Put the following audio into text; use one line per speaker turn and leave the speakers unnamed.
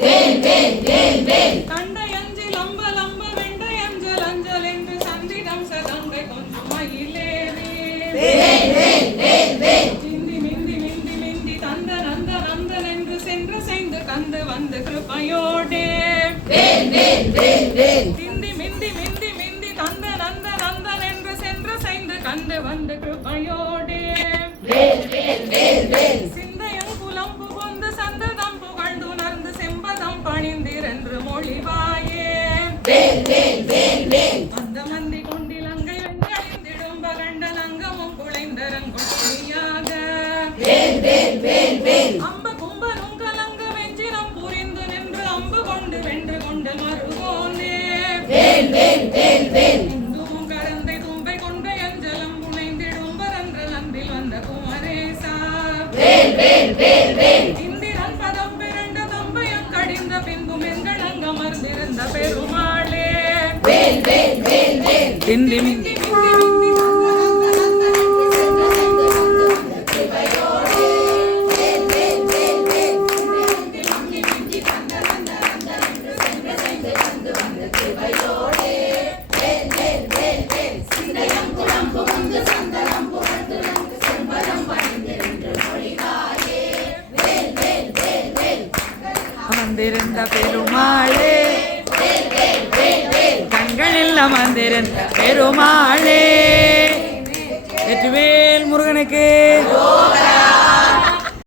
வேல் வேல் வேல் வேல். கண்டையஞ்சில் அம்ப லம்ப வெண்டையஞ்சல் அஞ்சல் என்று சந்திடம் சதங்கை கொஞ்சம் மயிலேவே வேல் வேல் வேல் வேல். மிந்தி மிந்தி மிந்தி மிந்தி தந்த நந்த நந்தன் என்று சென்று செய்து கந்து வந்து கிருபையோடே. வேல் வேல் வேல் வேல். மிந்தி மிந்தி மிந்தி மிந்தி வேல் வேல் வேல் வேல். பணிந்திரென்று மொழிவாயே அந்த மந்தி கொண்டிலங்கை வெஞ்சழிந்திடும் பகண்டல் அங்கமும் குழைந்தரங்கொழியாக அம்ப கும்பனும் கலங்க வெஞ்சினம் புரிந்து நின்று அம்பு கொண்டு வென்று கொண்டு மறுவோனே. இந்திரன் பதம் பிறண்ட தம்பையும் கடிந்த பின்பும் எங்கள் சிறந்த பெருமாளே.
வேல் வேல் திண்டி
மிந்தி மிந்தி மிந்தி
அமர்ந்திருந்த பெருமாளே. கண்களில் அமர்ந்திருந்த பெருமாளே. வெற்றிவேல் முருகனுக்கு.